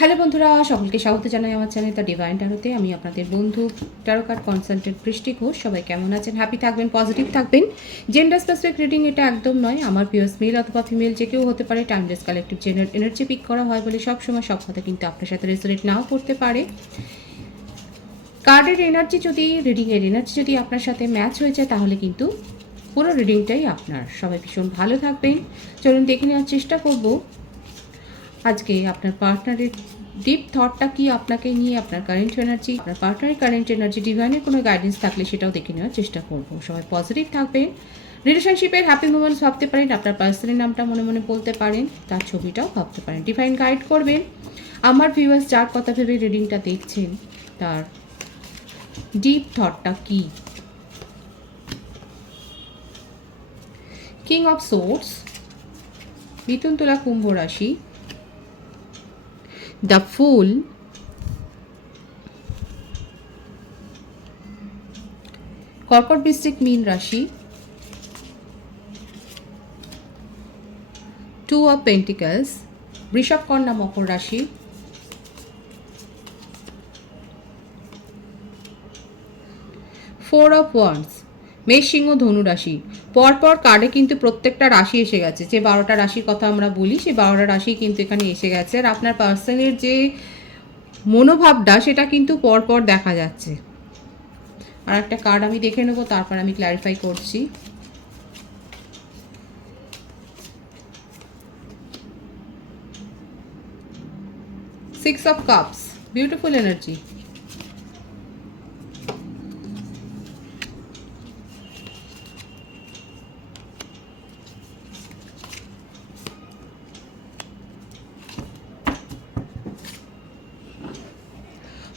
Hello বন্ধুরা, সকলকে স্বাগত জানাই আমার চ্যানেল দ্য ডিভাইন ট্যারোতে। আমি আপনাদের বন্ধু ট্যারো কার্ড কনসালটেন্ট বৃষ্টি ঘোষ। সবাই কেমন আছেন? হ্যাপি থাকবেন, পজিটিভ থাকবেন। জেন্ডার স্পেসিফিক রিডিং এটা একদম নয়। আমার ভিউয়ার্স মেল অথবা ফিমেল যে কেউ হতে পারে। Timeless collective general energy pick করা হয় বলে সবসময় সব কথা কিন্তু আপনার সাথে রেজোনেট নাও করতে পারে। কার্ডের এনার্জি যদি, রিডিংয়ের এনার্জি যদি আপনার সাথে ম্যাচ হয়ে যায় তাহলে কিন্তু পুরো রিডিংটাই আপনার। সবাই ভীষণ ভালো থাকবেন। চলুন দেখে নেওয়ার চেষ্টা করব আজকে আপনার পার্টনারের ডিপ থটটা কি আপনাকে নিয়ে, আপনার কারেন্ট এনার্জি, আপনার পার্টনারের কারেন্ট এনার্জি, ডিভাইনের কোনো গাইডেন্স থাকলে সেটাও দেখে নেওয়ার চেষ্টা করব। সবাই পজিটিভ থাকবেন। রিলেশনশিপের হ্যাপি মোমেন্টস ভাবতে পারেন, আপনার পার্সনের নামটা মনে মনে বলতে পারেন, তার ছবিটাও ভাবতে পারেন। ডিভাইন গাইড করবেন। আমার ভিউয়ার্স যার কথা ভেবে রিডিংটা দেখছেন তার ডিপ থটটা কি। কিং অফ সোর্স, মিথুন তুলা কুম্ভ রাশি, দ্য ফুল, কর্কট বৃশ্চিক মীন রাশি, টু অফ পেন্টিকলস, বৃষভ কন্যা মকর রাশি, ফোর অফ ওয়ান্ডস, মেষ সিংহ ধনু রাশি। পরপর কার্ডে কিন্তু প্রত্যেকটা রাশি এসে গেছে। যে 12টা রাশির কথা আমরা বলি সেই 12টা রাশি কিন্তু এখানে এসে গেছে। আর আপনার পার্সনের যে মনোভাবটা সেটা কিন্তু পরপর দেখা যাচ্ছে। আর একটা কার্ড আমি দেখে নেবো, তারপর আমি ক্ল্যারিফাই করছি। Six of cups, beautiful energy.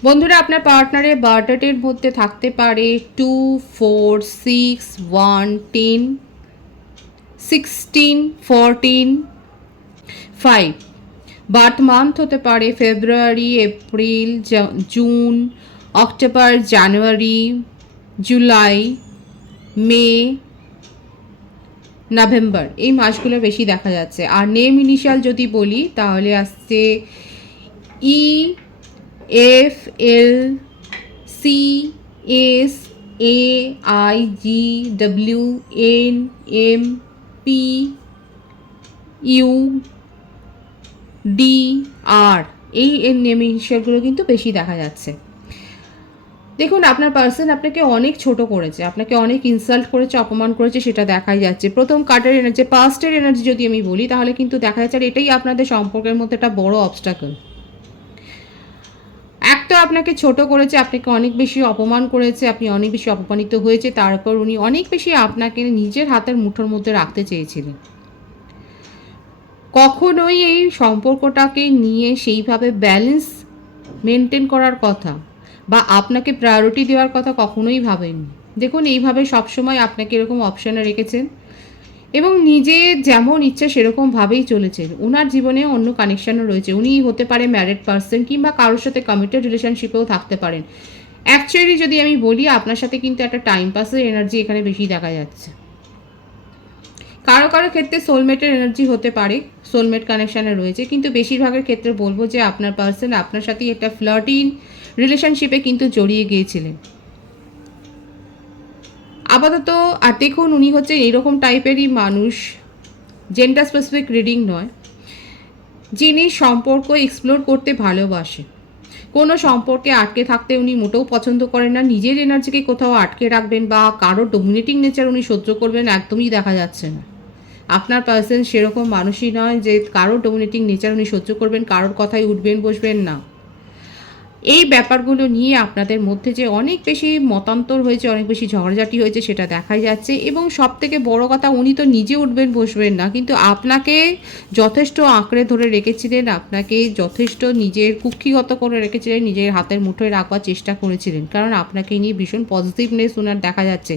বন্ধুরা, আপনার পার্টনারের বার্থডেটের মধ্যে থাকতে পারে 2, 4, 6, 1, 10, 16, 14, 5। বার্থ মান্থ হতে পারে ফেব্রুয়ারি, এপ্রিল, জুন, অক্টোবর, জানুয়ারি, জুলাই, মে, নভেম্বর। এই মাসগুলো বেশি দেখা যাচ্ছে। আর নেম ইনিশিয়াল যদি বলি তাহলে আসছে E, F, L, C, S, A, I, G, W, N, M, P, U, D, R. Name নেম ইনিশিয়ালগুলো কিন্তু বেশি দেখা যাচ্ছে। দেখুন, আপনার পার্সন আপনাকে অনেক ছোট করেছে, আপনাকে অনেক ইনসাল্ট করেছে, অপমান করেছে, সেটা দেখাই যাচ্ছে। প্রথম কার্ডের এনার্জি, পাস্টের এনার্জি যদি আমি বলি তাহলে কিন্তু দেখা যাচ্ছে আর এটাই আপনাদের সম্পর্কের মধ্যে একটা বড় অবস্টাকল। এক তো আপনাকে ছোট করেছে, আপনাকে অনেক বেশি অপমান করেছে, আপনি অনেক বেশি অপমানিত হয়েছে, তারপর উনি অনেক বেশি আপনাকে নিজের হাতের মুঠোর মধ্যে রাখতে চেয়েছিলেন। কখনোই এই সম্পর্কটাকে নিয়ে সেইভাবে ব্যালেন্স মেনটেন করার কথা বা আপনাকে প্রায়োরিটি দেওয়ার কথা কখনোই ভাবেননি। দেখুন, এইভাবে সবসময় আপনাকে এরকম অপশানে রেখেছেন এবং নিজে যেমন ইচ্ছে সেরকমভাবেই চলেছেন। ওনার জীবনে অন্য কানেকশানও রয়েছে। উনি হতে পারে ম্যারিড পার্সন কিংবা কারোর সাথে কমিটেড রিলেশনশিপেও থাকতে পারেন। অ্যাকচুয়ালি যদি আমি বলি, আপনার সাথে কিন্তু একটা টাইম পাসের এনার্জি এখানে বেশি দেখা যাচ্ছে। কারো কারো ক্ষেত্রে সোলমেটের এনার্জি হতে পারে, সোলমেট কানেকশানে রয়েছে, কিন্তু বেশিরভাগের ক্ষেত্রে বলবো যে আপনার পার্সন আপনার সাথে একটা ফ্লার্টিং রিলেশনশিপে কিন্তু জড়িয়ে গিয়েছিলেন আপাতত। আর দেখুন, উনি হচ্ছে এইরকম টাইপেরই মানুষ, জেন্ডার স্পেসিফিক রিডিং নয়, যিনি সম্পর্ক এক্সপ্লোর করতে ভালোবাসে। কোনো সম্পর্কে আটকে থাকতে উনি মোটেও পছন্দ করেন না। নিজের এনার্জিকে কোথাও আটকে রাখবেন বা কারো ডমিনেটিং নেচার উনি সহ্য করবেন একদমই দেখা যাচ্ছে না। আপনার পার্সন সেরকম মানুষই নয় যে কারো ডমিনেটিং নেচার উনি সহ্য করবেন, কারোর কথায় উঠবেন বসবেন না। এই ব্যাপারগুলো নিয়ে আপনাদের মধ্যে যে অনেক বেশি মতান্তর হয়েছে, অনেক বেশি ঝগড়াঝাটি হয়েছে সেটা দেখাই যাচ্ছে। এবং সবথেকে বড় কথা, উনি তো নিজে উঠবেন বসবেন না, কিন্তু আপনাকে যথেষ্ট আঁকড়ে ধরে রেখেছিলেন, আপনাকে যথেষ্ট নিজের কুক্ষিগত করে রেখেছিলেন, নিজের হাতের মুঠোয় রাখবার চেষ্টা করেছিলেন, কারণ আপনাকে নিয়ে ভীষণ পজিটিভনেস ওনার দেখা যাচ্ছে।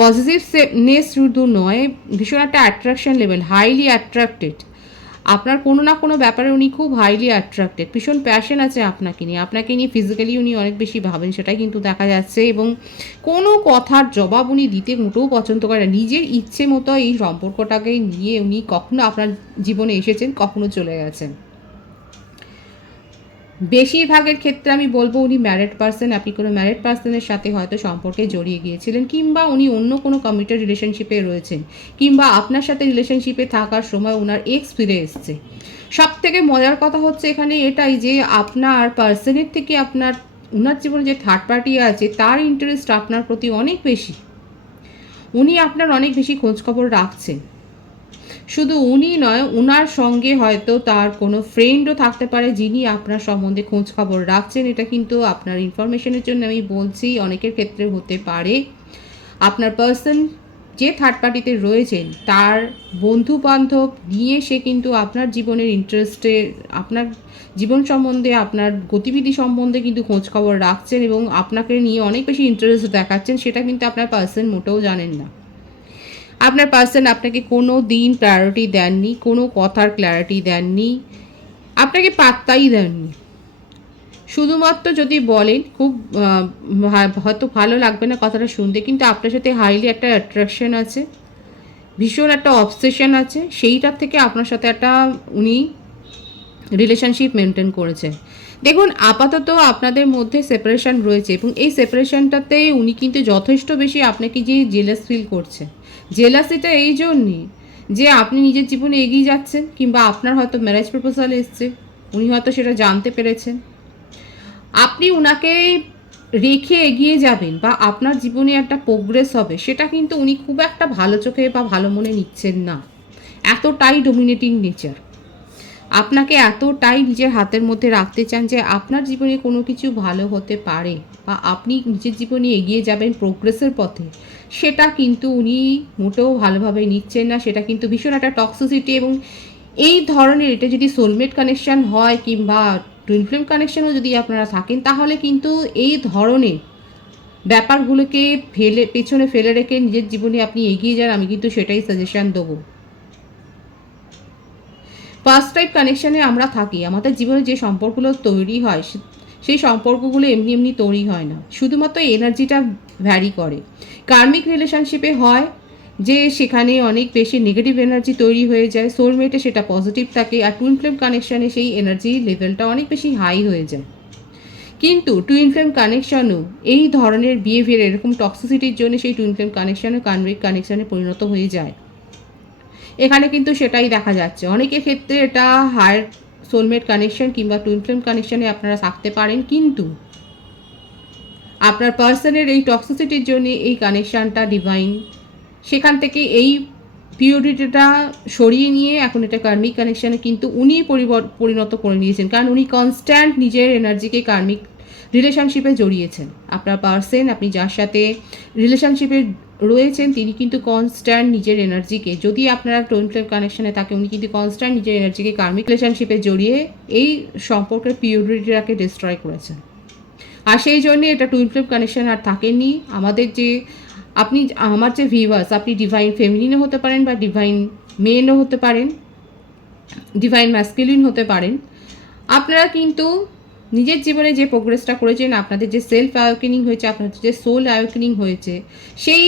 পজিটিভনেস শুধু নয়, ভীষণ একটা অ্যাট্রাকশন লেভেল, হাইলি অ্যাট্রাক্টেড। আপনার কোনো না কোনো ব্যাপারে উনি খুব হাইলি অ্যাট্রাক্টেড, ভীষণ প্যাশন আছে আপনাকে নিয়ে ফিজিক্যালি উনি অনেক বেশি ভাবেন, সেটাই কিন্তু দেখা যাচ্ছে। এবং কোনো কথার জবাব উনি দিতে মোটেও পছন্দ করেন না। নিজের ইচ্ছে মতো এই সম্পর্কটাকে নিয়ে উনি কখনো আপনার জীবনে এসেছেন, কখনো চলে গেছেন। বেশিরভাগের ক্ষেত্রে আমি বলবো উনি ম্যারিড পার্সন। আপনি কোনো ম্যারিড পার্সনের সাথে হয়তো সম্পর্কে জড়িয়ে গিয়েছিলেন, কিংবা উনি অন্য কোনো কমিটেড রিলেশনশিপে রয়েছেন, কিংবা আপনার সাথে রিলেশনশিপে থাকার সময় ওনার এক্স ফিরে এসছে। সব থেকে মজার কথা হচ্ছে এখানে এটাই যে আপনার পার্সনের থেকে আপনার ওনার জীবনে যে থার্ড পার্টি আছে তার ইন্টারেস্ট আপনার প্রতি অনেক বেশি। উনি আপনার অনেক বেশি খোঁজখবর রাখছেন। শুধু উনি নয়, ওনার সঙ্গে হয়তো তার কোনো ফ্রেন্ডও থাকতে পারে যিনি আপনার সম্বন্ধে খোঁজ খবর রাখছেন। এটা কিন্তু আপনার ইনফরমেশনের জন্য আমি বলছি, অনেকের ক্ষেত্রে হতে পারে আপনার পার্সন যে থার্ড পার্টিতে রয়েছেন তার বন্ধু বান্ধব নিয়ে সে কিন্তু আপনার জীবনের ইন্টারেস্টে, আপনার জীবন সম্বন্ধে, আপনার গতিবিধি সম্বন্ধে কিন্তু খোঁজ খবর রাখছেন এবং আপনাকে নিয়ে অনেক বেশি ইন্টারেস্ট দেখাচ্ছেন। সেটা কিন্তু আপনার পার্সন মোটেও জানেন না। আপনার পার্সন আপনাকে কোনো দিন প্রায়োরিটি দেননি, কোনো কথার ক্ল্যারিটি দেননি, আপনাকে পাত্তাই দেননি। শুধুমাত্র যদি বলেন খুব হয়তো ভালো লাগবে না কথাটা শুনতে, কিন্তু আপনার সাথে হাইলি একটা অ্যাট্রাকশন আছে, ভীষণ একটা অবসেশন আছে, সেইটার থেকে আপনার সাথে একটা উনি রিলেশনশিপ মেনটেন করেছেন। দেখুন, আপাতত আপনাদের মধ্যে সেপারেশন রয়েছে এবং এই সেপারেশনটাতে উনি কিন্তু যথেষ্ট বেশি আপনাকে যে জেলাস ফিল করছে। জেলাসিটা এই জন্যই যে আপনি নিজের জীবনে এগিয়ে যাচ্ছেন, কিংবা আপনার হয়তো ম্যারেজ প্রপোজাল এসছে, উনি হয়তো সেটা জানতে পেরেছেন। আপনি উনাকে রেখে এগিয়ে যাবেন বা আপনার জীবনে একটা প্রোগ্রেস হবে, সেটা কিন্তু উনি খুব একটা ভালো চোখে বা ভালো মনে নিচ্ছেন না। এতটাই ডোমিনেটিং নেচার, আপনাকে এতটাই নিজের হাতের মধ্যে রাখতে চান যে আপনার জীবনে কোনো কিছু ভালো হতে পারে বা আপনি নিজের জীবনে এগিয়ে যাবেন প্রোগ্রেসের পথে, সেটা কিন্তু উনি মোটেও ভালোভাবে নিচ্ছেন না। সেটা কিন্তু ভীষণ একটা টক্সিসিটি, এবং এই ধরনের, এটা যদি সোলমেট কানেকশান হয় কিংবা টুইন ফ্লেম কানেকশানও যদি আপনারা থাকেন, তাহলে কিন্তু এই ধরনের ব্যাপারগুলোকে পেছনে ফেলে রেখে নিজের জীবনে আপনি এগিয়ে যান, আমি কিন্তু সেটাই সাজেশান দেবো। ফার্স্ট টাইপ কানেকশানে আমরা থাকি, আমাদের জীবনে যে সম্পর্কগুলো তৈরি হয় সেই সম্পর্কগুলো এমনি এমনি তৈরি হয় না, শুধুমাত্র এনার্জিটা ভ্যারি করে। কার্মিক রিলেশনশিপে হয় যে সেখানে অনেক বেশি নেগেটিভ এনার্জি তৈরি হয়ে যায়, সোলমেটে সেটা পজিটিভ থাকে, আর টুইন ফ্লেম কানেকশানে সেই এনার্জি লেভেলটা অনেক বেশি হাই হয়ে যায়। কিন্তু টুইন ফ্লেম কানেকশানও এই ধরনের বিহেভিয়ার, এরকম টক্সিসিটির জন্য সেই টুইন ফ্লেম কানেকশানও কার্মিক কানেকশানে পরিণত হয়ে যায়। এখানে কিন্তু সেটাই দেখা যাচ্ছে। অনেকের ক্ষেত্রে এটা হায়ার সোলমেট কানেকশন কিংবা টুইন ফ্লেম কানেকশানে আপনারা থাকতে পারেন, কিন্তু আপনার পার্সনের এই টক্সিসিটির জন্য এই কানেকশানটা ডিভাইন সেখান থেকে এই পিওরিটিটা সরিয়ে নিয়ে এখন এটা কার্মিক কানেকশানে কিন্তু উনি পরিণত করে নিয়েছেন, কারণ উনি কনস্ট্যান্ট নিজের এনার্জিকে কার্মিক রিলেশনশিপে জড়িয়েছেন। আপনার পার্সন, আপনি যার সাথে রিলেশনশিপে রয়েছেন, তিনি কিন্তু কনস্ট্যান্ট নিজের এনার্জিকে, যদি আপনারা টুইন ফ্লেম কানেকশানে থাকে, উনি কিন্তু কনস্ট্যান্ট নিজের এনার্জিকে কার্মিক রিলেশনশিপে জড়িয়ে এই সম্পর্কের পিওরিটিটাকে ডিস্ট্রয় করেছেন। আর সেই জন্যে এটা টুইন ফ্লেম কানেকশান আর থাকেননি। আমার যে ভিউয়ার্স, আপনি ডিভাইন ফেমিনিনও হতে পারেন বা ডিভাইন মেনও হতে পারেন, ডিভাইন ম্যাসকুলিন হতে পারেন। আপনারা কিন্তু নিজের জীবনে যে প্রোগ্রেসটা করেছেন, আপনাদের যে সেলফ অ্যাওয়েকেনিং হয়েছে, আপনাদের যে সোল অ্যাওয়েকেনিং হয়েছে, সেই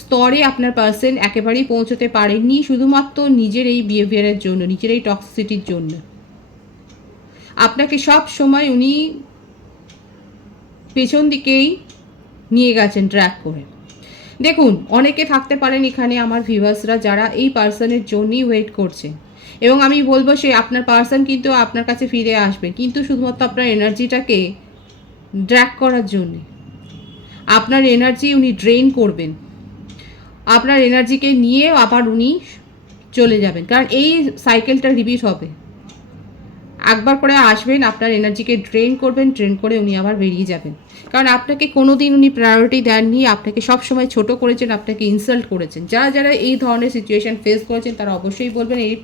স্তরে আপনার পার্সন একেবারেই পৌঁছতে পারেননি, শুধুমাত্র নিজের এই বিহেভিয়ারের জন্য, নিজের এই টক্সিসিটির জন্য। আপনাকে সব সময় উনি পেছন দিকেই নিয়ে গেছেন ড্র্যাগ করে। দেখুন, অনেকে থাকতে পারেন এখানে আমার ভিউয়ার্সরা যারা এই পার্সনের জন্যই ওয়েট করছে, এবং আমি বলবো সে আপনার পার্সন কিন্তু আপনার কাছে ফিরে আসবে, কিন্তু শুধুমাত্র আপনার এনার্জিটাকে ড্র্যাগ করার জন্যে। আপনার এনার্জি উনি ড্রেন করবেন, আপনার এনার্জিকে নিয়ে আবার উনি চলে যাবেন, কারণ এই সাইকেলটা রিপিট হবে। একবার করে আসবেন, আপনার এনার্জিকে ড্রেন করবেন, ড্রেন করে উনি আবার বেরিয়ে যাবেন, কারণ আপনাকে কোনো দিন উনি প্রায়োরিটি দেননি, আপনাকে সবসময় ছোট করেছেন, আপনাকে ইনসাল্ট করেছেন। যারা যারা এই ধরনের সিচুয়েশান ফেস করেছেন তারা অবশ্যই বলবেন। এই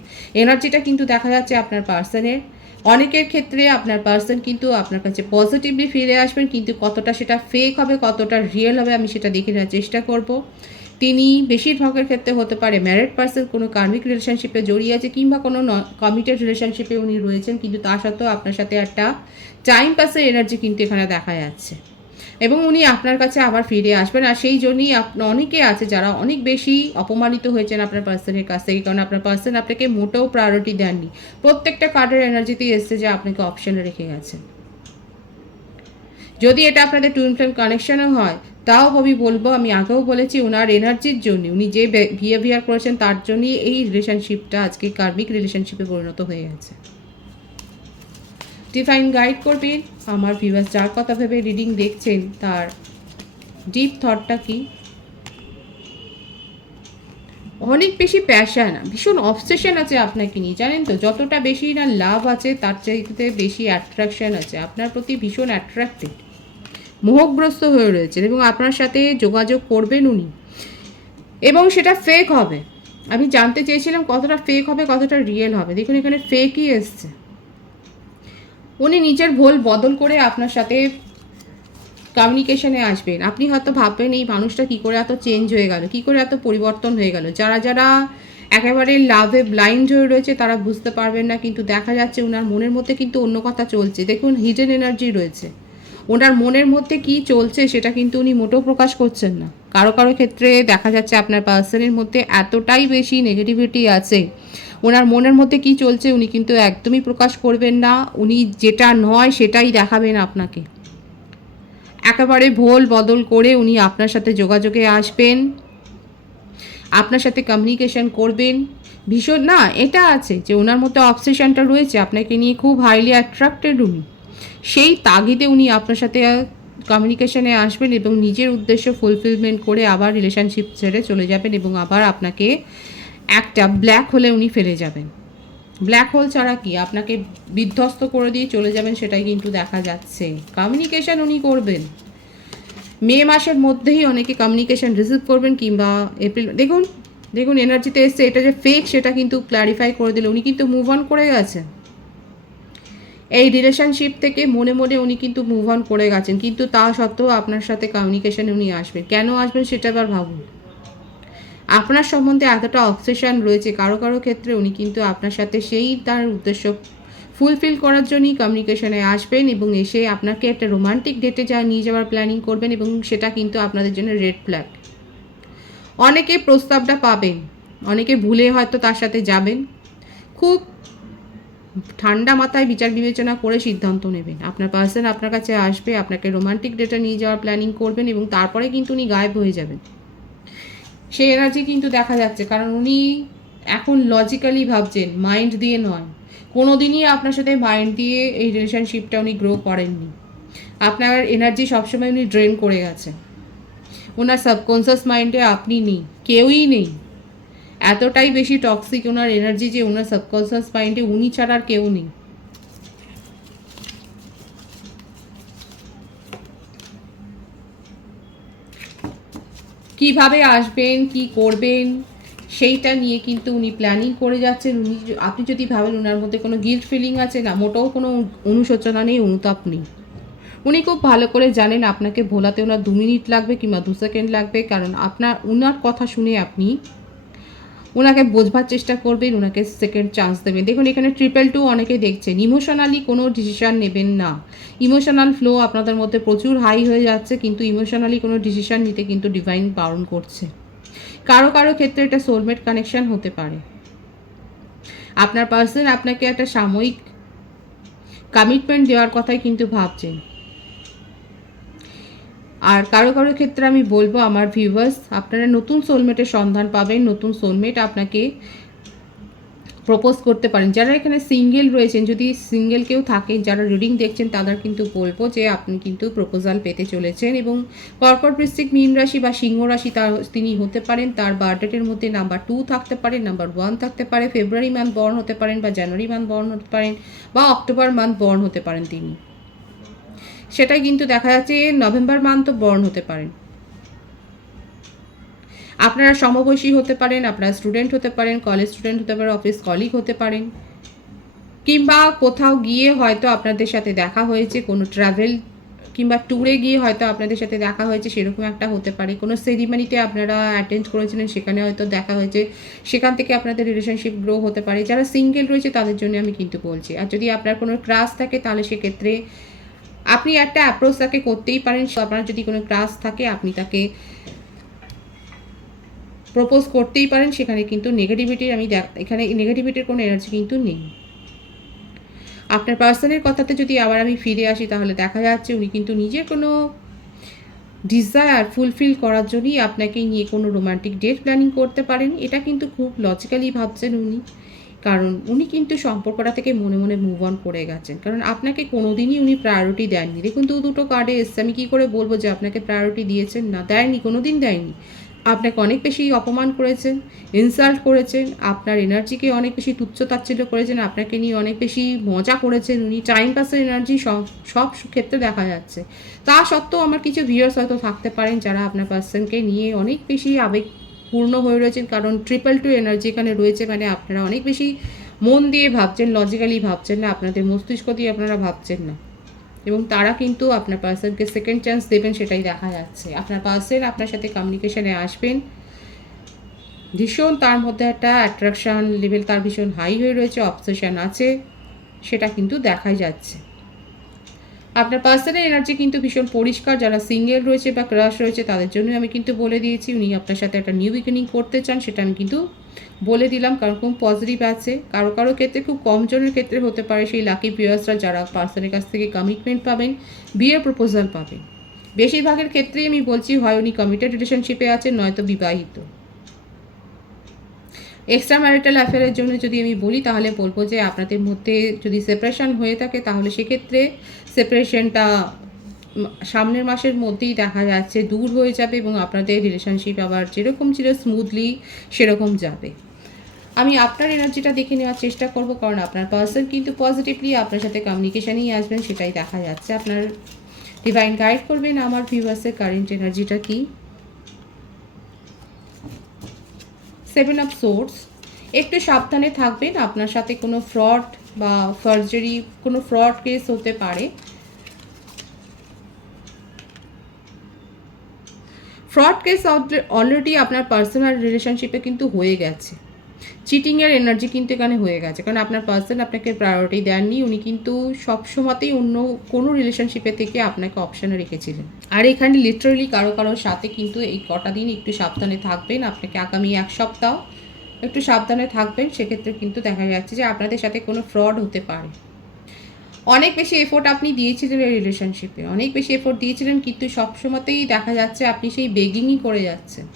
এনার্জিটা কিন্তু দেখা যাচ্ছে আপনার পার্সনের। অনেকের ক্ষেত্রে আপনার পার্সন কিন্তু আপনার কাছে পজিটিভলি ফিরে আসবেন, কিন্তু কতটা সেটা ফেক হবে, কতটা রিয়েল হবে, আমি সেটা দেখে নেওয়ার চেষ্টা করব। তিনি বেশিরভাগের ক্ষেত্রে হতে পারে ম্যারিড পার্সন, কোনো কার্মিক রিলেশনশিপে জড়িয়ে আছে, কিংবা কোনো কমিটেড রিলেশনশিপে উনি রয়েছেন, কিন্তু তা সত্ত্বেও আপনার সাথে একটা টাইম পাসের এনার্জি কিন্তু এখানে দেখা যাচ্ছে। এবং উনি আপনার কাছে আবার ফিরে আসবেন। আর সেই জন্যই অনেকে আছে যারা অনেক বেশি অপমানিত হয়েছেন আপনার পার্সনের কাছ থেকে, কারণ আপনার পার্সন আপনাকে মোটেও প্রায়োরিটি দেননি। প্রত্যেকটা কার্ডের এনার্জিতেই এসছে যে আপনাকে অপশানে রেখে গেছে। যদি এটা আপনাদের টুইন ফ্লেম কানেকশনও হয়, তাও আমি বলবো, আমি আগেও বলেছি, ওনার এনার্জির জন্য, উনি যে বিহেভিয়ার করেছেন তার জন্যই এই রিলেশনশিপটা আজকে কার্মিক রিলেশনশিপে পরিণত হয়ে গেছে। ডিভাইন গাইড করবেন আমার ভিউয়ার্স, যার কথা ভেবে রিডিং দেখছেন তার ডিপ থটটা কি। অনেক বেশি প্যাশন, ভীষণ অবসেশন আছে আপনাকে নিয়ে, জানেন তো? যতটা বেশি না লাভ আছে তার চাইতে বেশি অ্যাট্রাকশন আছে, আপনার প্রতি ভীষণ অ্যাট্রাক্টেড, মোহগ্রস্ত হয়ে রয়েছে এবং আপনার সাথে যোগাযোগ করবেন উনি, এবং সেটা ফেক হবে। আমি জানতে চেয়েছিলাম কতটা ফেক হবে, কতটা রিয়েল হবে। দেখুন এখানে ফেকই এসছে। উনি নিজের ভুল বদল করে আপনার সাথে কমিউনিকেশনে আসবেন। আপনি হয়তো ভাববেন এই মানুষটা কী করে এত চেঞ্জ হয়ে গেল, কী করে এত পরিবর্তন হয়ে গেল। যারা যারা একেবারে লাভে ব্লাইন্ড হয়ে রয়েছে তারা বুঝতে পারবেন না, কিন্তু দেখা যাচ্ছে ওনার মনের মধ্যে কিন্তু অন্য কথা চলছে। দেখুন হিডেন এনার্জি রয়েছে, ওনার মনের মধ্যে কি চলছে সেটা কিন্তু উনি মোটেও প্রকাশ করছেন না। কারো কারো ক্ষেত্রে দেখা যাচ্ছে আপনার পার্সনের মধ্যে এতটাই বেশি নেগেটিভিটি আছে, ওনার মনের মধ্যে কি চলছে উনি কিন্তু একদমই প্রকাশ করবেন না। উনি যেটা নয় সেটাই দেখাবেন আপনাকে। একেবারে ভোল বদল করে উনি আপনার সাথে যোগাযোগে আসবেন, আপনার সাথে কমিউনিকেশন করবেন। ভীষণ না, এটা আছে যে ওনার মধ্যে অবসেশনটা রয়েছে আপনাকে নিয়ে, খুব হাইলি অ্যাট্রাক্টেড উনি। সেই তাগিদে উনি আপনার সাথে কমিউনিকেশনে আসবেন এবং নিজের উদ্দেশ্য ফুলফিলমেন্ট করে আবার রিলেশনশিপ ছেড়ে চলে যাবেন এবং আবার আপনাকে একটা ব্ল্যাক হোলে উনি ফেলে যাবেন। ব্ল্যাক হোল ছাড়া কি, আপনাকে বিধ্বস্ত করে দিয়ে চলে যাবেন, সেটাই কিন্তু দেখা যাচ্ছে। কমিউনিকেশন উনি করবেন মে মাসের মধ্যেই, অনেকে কমিউনিকেশন রিসিভ করবেন কিংবা এপ্রিল। দেখুন দেখুন এনার্জিতে এসছে, এটা যে ফেক সেটা কিন্তু ক্ল্যারিফাই করে দিল। উনি কিন্তু মুভ অন করে গেছেন এই রিলেশনশিপ থেকে, মনে মনে উনি কিন্তু মুভ অন করে গেছেন, কিন্তু তা সত্ত্বেও আপনার সাথে কমিউনিকেশনে উনি আসবেন। কেন আসবেন সেটা এবার ভাবুন। আপনার সম্বন্ধে এতটা অবসেশন রয়েছে কারো কারো ক্ষেত্রে, উনি কিন্তু আপনার সাথে সেই তার উদ্দেশ্য ফুলফিল করার জন্যই কমিউনিকেশনে আসবেন এবং এসে আপনাকে একটা রোমান্টিক ডেটে নিয়ে যাওয়ার প্ল্যানিং করবেন, এবং সেটা কিন্তু আপনাদের জন্য রেড ফ্ল্যাগ। অনেকে প্রস্তাবটা পাবেন, অনেকে ভুলে হয়তো তার সাথে যাবেন। খুব ঠান্ডা মাথায় বিচার বিবেচনা করে সিদ্ধান্ত নেবেন। আপনার পার্সন আপনার কাছে আসবে, আপনাকে রোমান্টিক ডেটে নিয়ে যাওয়ার প্ল্যানিং করবেন এবং তারপরে কিন্তু উনি গায়েব হয়ে যাবেন। সেই এনার্জি কিন্তু দেখা যাচ্ছে, কারণ উনি এখন লজিক্যালি ভাবছেন, মাইন্ড দিয়ে নয়। কোনো দিনই আপনার সাথে মাইন্ড দিয়ে এই রিলেশনশিপটা উনি গ্রো করেননি। আপনার এনার্জি সবসময় উনি ড্রেন করে গেছেন। ওনার সাবকনসিয়াস মাইন্ডে আপনি নেই, কেউই নেই। এতটাই বেশি টক্সিক ওনার এনার্জি যে ওনার সাবকনসিয়াস মাইন্ডে উনি ছাড়া আর কেউ নেই। কিভাবে আসবেন, কি করবেন, সেইটা নিয়ে কিন্তু উনি প্ল্যানিং করে যাচ্ছেন। আপনি যদি ভাবেন ওনার মধ্যে কোনো গিল্ট ফিলিং আছে, না, মোটেও কোনো অনুশোচনা নেই, অনুতাপ নেই। উনি খুব ভালো করে জানেন আপনাকে ভোলাতে ওনার 2 মিনিট লাগবে কিংবা 2 সেকেন্ড লাগবে, কারণ ওনার কথা শুনে আপনি ওনাকে বোঝবার চেষ্টা করবেন, ওনাকে সেকেন্ড চান্স দেবেন। দেখুন এখানে 222 অনেকে দেখছেন। ইমোশনালি কোনো ডিসিশান নেবেন না। ইমোশনাল ফ্লো আপনাদের মধ্যে প্রচুর হাই হয়ে যাচ্ছে, কিন্তু ইমোশনালি কোনো ডিসিশান নিতে কিন্তু ডিভাইন বারণ করছে। কারো কারো ক্ষেত্রে এটা সোলমেট কানেকশন হতে পারে। আপনার পার্সন আপনাকে একটা সাময়িক কমিটমেন্ট দেওয়ার কথাই কিন্তু ভাবছেন। আর কারো কারো ক্ষেত্রে আমি বলবো আমার ভিউয়ার্স, আপনারা নতুন সোলমেটের সন্ধান পাবেন। নতুন সোলমেট আপনাকে প্রপোজ করতে পারেন। যারা এখানে সিঙ্গেল রয়েছেন, যদি সিঙ্গেল কেউ থাকেন, যারা রিডিং দেখছেন, তাদের কিন্তু বলবো যে আপনি কিন্তু প্রপোজাল পেতে চলেছেন। এবং কর্কট, বৃশ্চিক, মীন রাশি বা সিংহ রাশি তিনি হতে পারেন। তার বার্থডেটের মধ্যে নাম্বার 2 থাকতে পারে, নাম্বার 1 থাকতে পারে, ফেব্রুয়ারি মান্থ বর্ন হতে পারেন বা জানুয়ারি মান্থ বর্ন হতে পারেন বা অক্টোবর মান্থ বর্ন হতে পারেন তিনি। সেটাই কিন্তু দেখা যাচ্ছে নভেম্বর মান্থও বর্ন হতে পারেন। আপনারা সমবয়সী হতে পারেন, আপনারা স্টুডেন্ট হতে পারেন, কলেজ স্টুডেন্ট হতে পারেন, অফিস কলিগ হতে পারেন, কিংবা কোথাও গিয়ে হয়তো আপনাদের সাথে দেখা হয়েছে, কোনো ট্রাভেল কিংবা ট্যুরে গিয়ে হয়তো আপনাদের সাথে দেখা হয়েছে, সেরকম একটা হতে পারে। কোনো সেরিমনিতে আপনারা অ্যাটেন্ড করেছিলেন, সেখানে হয়তো দেখা হয়েছে, সেখান থেকে আপনাদের রিলেশনশিপ গ্রো হতে পারে। যারা সিঙ্গেল রয়েছে তাদের জন্য আমি কিন্তু বলছি। আর যদি আপনার কোনো ক্রাশ থাকে তাহলে সেক্ষেত্রে আপনি একটা অ্যাপ্রোচ তাকে করতেই পারেন। আপনার যদি কোনো ক্রাশ থাকে আপনি তাকে প্রপোজ করতেই পারেন। সেখানে কিন্তু নেগেটিভিটির এখানে নেগেটিভিটির কোনো এনার্জি কিন্তু নেই। আপনার পার্সনের কথাতে যদি আবার আমি ফিরে আসি, তাহলে দেখা যাচ্ছে উনি কিন্তু নিজের কোনো ডিজায়ার ফুলফিল করার জন্যই আপনাকে নিয়ে কোনো রোমান্টিক ডেট প্ল্যানিং করতে পারেন। এটা কিন্তু খুব লজিক্যালি ভাবছেন উনি, কারণ উনি কিন্তু সম্পর্কটা থেকে মনে মনে মুভ অন করে গেছেন, কারণ আপনাকে কোনোদিনই উনি প্রায়োরিটি দেননি। দেখুন দুটো কার্ডে এসছে, আমি কী করে বলবো যে আপনাকে প্রায়োরিটি দিয়েছেন? না, দেয়নি, কোনো দিন দেয়নি। আপনাকে অনেক বেশি অপমান করেছেন, ইনসাল্ট করেছেন, আপনার এনার্জিকে অনেক বেশি তুচ্ছ-তাচ্ছিল্য করেছেন, আপনাকে নিয়ে অনেক বেশি মজা করেছেন উনি। টাইম পাসের এনার্জি সব ক্ষেত্রে দেখা যাচ্ছে। তা সত্ত্বেও আমার কিছু ভিউয়ার্স হয়তো থাকতে পারেন যারা আপনার পার্সনকে নিয়ে অনেক বেশি আবেগপূর্ণ হয়ে রয়েছেন, কারণ 222 এনার্জি এখানে রয়েছে। মানে আপনারা অনেক বেশি মন দিয়ে ভাবছেন, লজিক্যালি ভাবছেন না, আপনাদের মস্তিষ্ক দিয়ে আপনারা ভাবছেন না, এবং তারা কিন্তু আপনার পার্সনকে সেকেন্ড চান্স দেবেন, সেটাই দেখা যাচ্ছে। আপনার পার্সন আপনার সাথে কমিউনিকেশনে আসবেন, ভীষণ তার মধ্যে একটা অ্যাট্রাকশান লেভেল তার ভীষণ হাই হয়ে রয়েছে, অবসেশন আছে, সেটা কিন্তু দেখাই যাচ্ছে। আপনার পার্সনের এনার্জি কিন্তু ভীষণ পরিষ্কার। যারা সিঙ্গেল রয়েছে বা ক্রাশ রয়েছে তাদের জন্য আমি কিন্তু বলে দিয়েছি উনি আপনার সাথে একটা নিউ বিগিনিং করতে চান, সেটা আমি কিন্তু বলে দিলাম, কারণ খুব পজিটিভ আছে। কারো কারো ক্ষেত্রে, খুব কম জনের ক্ষেত্রে হতে পারে সেই লাকি ভিউয়ার্সরা যারা পার্সনের কাছ থেকে কমিটমেন্ট পাবেন, বিয়ের প্রপোজাল পাবেন। বেশিরভাগের ক্ষেত্রেই আমি বলছি হয় উনি কমিটেড রিলেশনশিপে আছেন, নয়তো বিবাহিত। এক্সট্রা ম্যারিটাল অ্যাফেয়ারের জন্য যদি আমি বলি, তাহলে বলবো যে আপনাদের মধ্যে যদি সেপারেশন হয়ে থাকে, তাহলে সেক্ষেত্রে সেপারেশনটা সামনের মাসের মধ্যেই দেখা যাচ্ছে দূর হয়ে যাবে, এবং আপনাদের রিলেশনশিপ আবার যেরকম ছিল স্মুথলি সেরকম যাবে। আমি আপনার এনার্জিটা দেখে নেওয়ার চেষ্টা করব, কারণ আপনার পার্সন কিন্তু পজিটিভলি আপনার সাথে কমিউনিকেশানেই আসবেন, সেটাই দেখা যাচ্ছে। আপনার ডিভাইন গাইড করবেন আমার ভিউয়ার্সের কারেন্ট এনার্জিটা কি। 7 অফ সোর্স। একটু সাবধানে থাকবেন, আপনার সাথে কোনো ফ্রড বা ফার্জারি, কোনো ফ্রড কেস হতে পারে। ফ্রড কেস অলরেডি আপনার পার্সোনাল রিলেশনশিপে কিন্তু হয়ে গেছে। চিটিংয়ের এনার্জি কিন্তু এখানে হয়ে গেছে, কারণ আপনার পার্সন আপনাকে প্রায়োরিটি দেননি। উনি কিন্তু সবসময়তেই অন্য কোনো রিলেশনশিপে থেকে আপনাকে অপশানে রেখেছিলেন। আর এখানে লিটারালি কারো কারোর সাথে কিন্তু এই কটা দিন একটু সাবধানে থাকবেন। আপনাকে আগামী 1 সপ্তাহ একটু সাবধানে থাকবেন, সেক্ষেত্রে কিন্তু দেখা যাচ্ছে যে আপনাদের সাথে কোনো ফ্রড হতে পারে। অনেক বেশি এফোর্ট আপনি দিয়েছিলেন এই রিলেশনশিপে, অনেক বেশি এফোর্ট দিয়েছিলেন, কিন্তু সবসময়তেই দেখা যাচ্ছে আপনি সেই বেগিংই করে যাচ্ছেন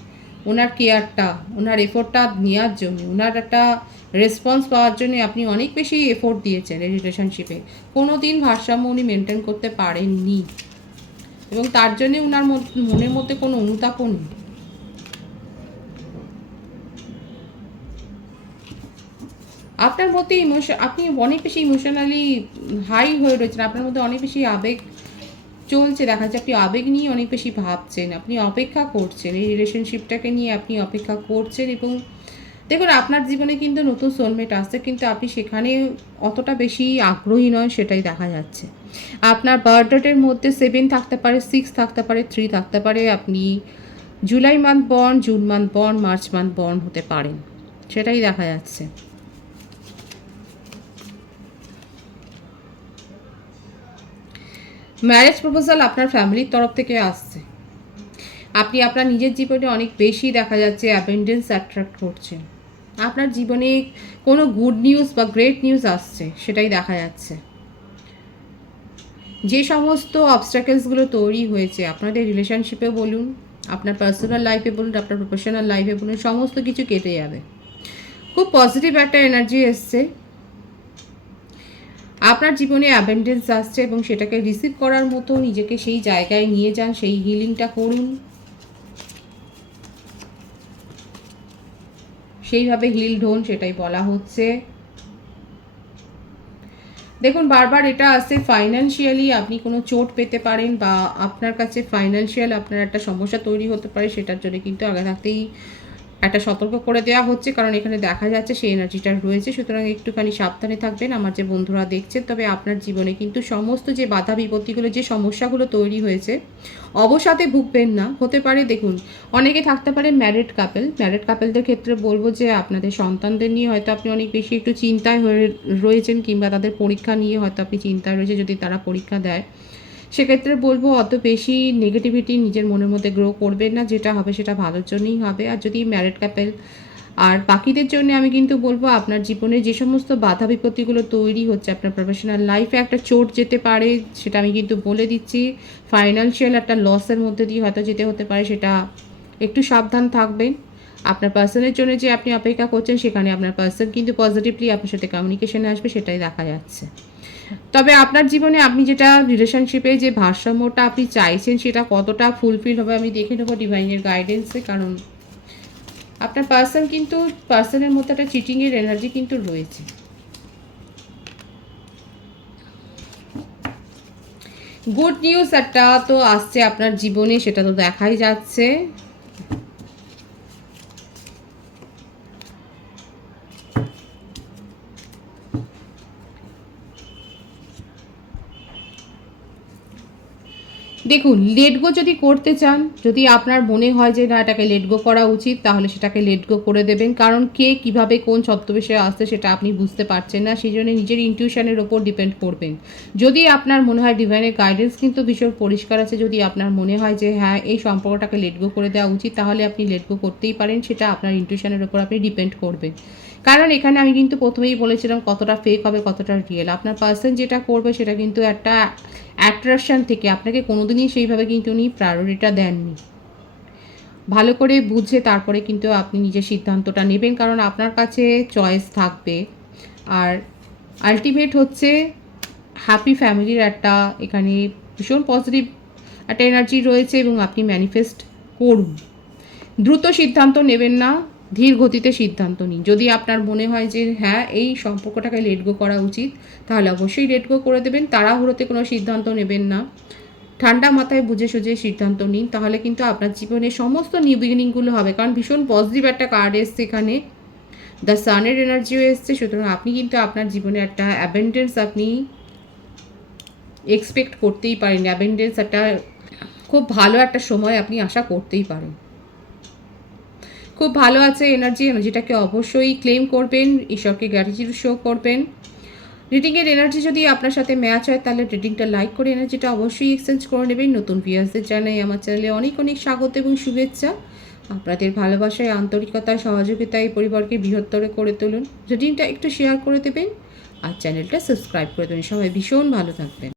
ওনার কেয়ারটা, ওনার এফোর্টটা নেওয়ার জন্য, ওনার একটা রেসপন্স পাওয়ার জন্য আপনি অনেক বেশি এফোর্ট দিয়েছেন এই রিলেশনশিপে। কোনো দিন ভারসাম্য উনি মেনটেন করতে পারেননি, এবং তার জন্যে ওনার মনের মধ্যে কোনো অনুতাপও নেই। আপনার মধ্যে আপনি অনেক বেশি ইমোশনালি হাই হয়ে রয়েছেন, আপনার মধ্যে অনেক বেশি আবেগ চলছে, দেখা যাচ্ছে আপনি আবেগ নিয়ে অনেক বেশি ভাবছেন, আপনি অপেক্ষা করছেন, এই রিলেশনশিপটাকে নিয়ে আপনি অপেক্ষা করছেন। এবং দেখুন আপনার জীবনে কিন্তু নতুন সোলমেট আসছে, কিন্তু আপনি সেখানে অতটা বেশি আগ্রহী নয়, সেটাই দেখা যাচ্ছে। আপনার বার্থডেটের মধ্যে 7 থাকতে পারে, 6 থাকতে পারে, 3 থাকতে পারে। আপনি July month born, June month born, March month born হতে পারেন, সেটাই দেখা যাচ্ছে। ম্যারেজ প্রপোজাল আপনার ফ্যামিলির তরফ থেকে আসছে। আপনি আপনার নিজের জীবনে অনেক বেশি দেখা যাচ্ছে অ্যাবেন্ডেন্স অ্যাট্রাক্ট করছেন। আপনার জীবনে কোনো গুড নিউজ বা গ্রেট নিউজ আসছে, সেটাই দেখা যাচ্ছে। যে সমস্ত অবস্ট্যাকেলসগুলো তৈরি হয়েছে আপনাদের রিলেশনশিপে বলুন, আপনার পার্সোনাল লাইফে বলুন, আপনার প্রফেশনাল লাইফে বলুন, সমস্ত কিছু কেটে যাবে। খুব পজিটিভ একটা এনার্জি এসছে, আপনার জীবনে অ্যাবেন্ডেন্স আসছে, এবং সেটাকে রিসিভ করার মতো নিজেকে সেই জায়গায় নিয়ে যান, সেই হিলিংটা করুন, সেইভাবে হিলড হন, সেটাই বলা হচ্ছে। দেখুন বারবার এটা আসছে ফাইন্যান্সিয়ালি আপনি কোনো চোট পেতে পারেন, বা আপনার কাছে ফাইন্যান্সিয়াল আপনার একটা সমস্যা তৈরি হতে পারে, সেটার জন্য কিন্তু আগে থাকতেই একটা সতর্ক করে দেওয়া হচ্ছে, কারণ এখানে দেখা যাচ্ছে সেই এনার্জিটা রয়েছে। সুতরাং একটুখানি সাবধানে থাকবেন আমার যে বন্ধুরা দেখছেন। তবে আপনার জীবনে কিন্তু সমস্ত যে বাধা বিপত্তিগুলো, যে সমস্যাগুলো তৈরি হয়েছে, অবসাদে ভুগবেন না। হতে পারে দেখুন অনেকে থাকতে পারে ম্যারিড কাপেলদের ক্ষেত্রে বলবো যে আপনাদের সন্তানদের নিয়ে হয়তো আপনি অনেক বেশি একটু চিন্তায় হয়ে রয়েছেন, কিংবা তাদের পরীক্ষা নিয়ে হয়তো আপনি চিন্তায় রয়েছে যদি তারা পরীক্ষা দেয়, সেক্ষেত্রে বলবো অত বেশি নেগেটিভিটি নিজের মনের মধ্যে গ্রো করবেন না, যেটা হবে সেটা ভালোর জন্যই হবে। আর যদি ম্যারিড কাপেল আর বাকিদের জন্য আমি কিন্তু বলবো আপনার জীবনে যে সমস্ত বাধা বিপত্তিগুলো তৈরি হচ্ছে, আপনার প্রফেশনাল লাইফে একটা চোট যেতে পারে, সেটা আমি কিন্তু বলে দিচ্ছি। ফাইন্যান্সিয়াল একটা লসের মধ্যে দিয়ে হয়তো যেতে হতে পারে, সেটা একটু সাবধান থাকবেন। আপনার পার্সনের জন্য যে আপনি অপেক্ষা করছেন, সেখানে আপনার পার্সন কিন্তু পজিটিভলি আপনার সাথে কমিউনিকেশনে আসবে, সেটাই দেখা যাচ্ছে। তবে আপনার জীবনে আপনি যেটা রিলেশনশিপে যে ভারসাম্যটা আপনি চাইছেন, সেটা কতটা ফুলফিল হবে আমি দেখে নেবো ডিভাইনের গাইডেন্সে। কারণ আপনার পার্সনের মধ্যে একটা চিটিংয়ের এনার্জি কিন্তু রয়েছে। গুড নিউজ একটা তো আসছে আপনার জীবনে, সেটা তো দেখাই যাচ্ছে। দেখুন, লেট গো যদি করতে চান, যদি আপনার মনে হয় যে না এটাকে লেট গো করা উচিত, তাহলে সেটাকে লেট গো করে দেবেন। কারণ কে কিভাবে কোন ছদ্মবেশে আসছে সেটা আপনি বুঝতে পারছেন না, সেই জন্য নিজের ইনটিউশনের ওপর ডিপেন্ড করবেন। যদি আপনার মনে হয় ডিভাইনের গাইডেন্স কিন্তু ভীষণ পরিষ্কার আছে, যদি আপনার মনে হয় যে হ্যাঁ এই সম্পর্কটাকে লেট গো করে দেওয়া উচিত, তাহলে আপনি লেট গো করতেই পারেন। সেটা আপনার ইনটিউশনের ওপর আপনি ডিপেন্ড করবেন। কারণ এখানে আমি কিন্তু প্রথমেই বলেছিলাম কতটা ফেক হবে কতটা রিয়েল। আপনার পার্সন যেটা করবে সেটা কিন্তু একটা অ্যাট্রাকশান থেকে, আপনাকে কোনোদিনই সেইভাবে কিন্তু উনি প্রায়োরিটিটা দেননি। ভালো করে বুঝে তারপরে কিন্তু আপনি নিজের সিদ্ধান্তটা নেবেন, কারণ আপনার কাছে চয়েস থাকবে। আর আলটিমেট হচ্ছে হ্যাপি ফ্যামিলির একটা এখানে ভীষণ পজিটিভ একটা এনার্জি রয়েছে, এবং আপনি ম্যানিফেস্ট করুন। দ্রুত সিদ্ধান্ত নেবেন না, ধীর গতিতে সিদ্ধান্ত নিন। যদি আপনার মনে হয় যে হ্যাঁ এই সম্পর্কটাকে লেট গো করা উচিত, তাহলে অবশ্যই লেট গো করে দেবেন। তাড়াহুড়োতে কোনো সিদ্ধান্ত নেবেন না, ঠান্ডা মাথায় বুঝে সুঝে সিদ্ধান্ত নিন, তাহলে কিন্তু আপনার জীবনে সমস্ত নিউ বিগিনিংগুলো হবে। কারণ ভীষণ পজিটিভ একটা কার্ড এসছে এখানে, দ্য সানের এনার্জিও এসছে। সুতরাং আপনি কিন্তু আপনার জীবনে একটা অ্যাবেন্ডেন্স আপনি এক্সপেক্ট করতেই পারেন। অ্যাবেন্ডেন্স একটা খুব ভালো একটা সময় আপনি আশা করতেই পারেন। খুব ভালো আছে এনার্জিটাকে অবশ্যই ক্লেম করবেন, ঈশ্বরকে গ্র্যাটিটিউড শো করবেন। রিডিংয়ের এনার্জি যদি আপনার সাথে ম্যাচ হয়, তাহলে রিডিংটা লাইক করে এনার্জিটা অবশ্যই এক্সচেঞ্জ করে নেবেন। নতুন ভিউয়ার্সদের জানাই আমার চ্যানেলে অনেক অনেক স্বাগত এবং শুভেচ্ছা। আপনাদের ভালোবাসায়, আন্তরিকতায়, সহযোগিতায় এই পরিবারকে বৃহত্তর করে তুলুন। রিডিংটা একটু শেয়ার করে দেবেন আর চ্যানেলটা সাবস্ক্রাইব করে দেবেন। সবাই ভীষণ ভালো থাকবেন।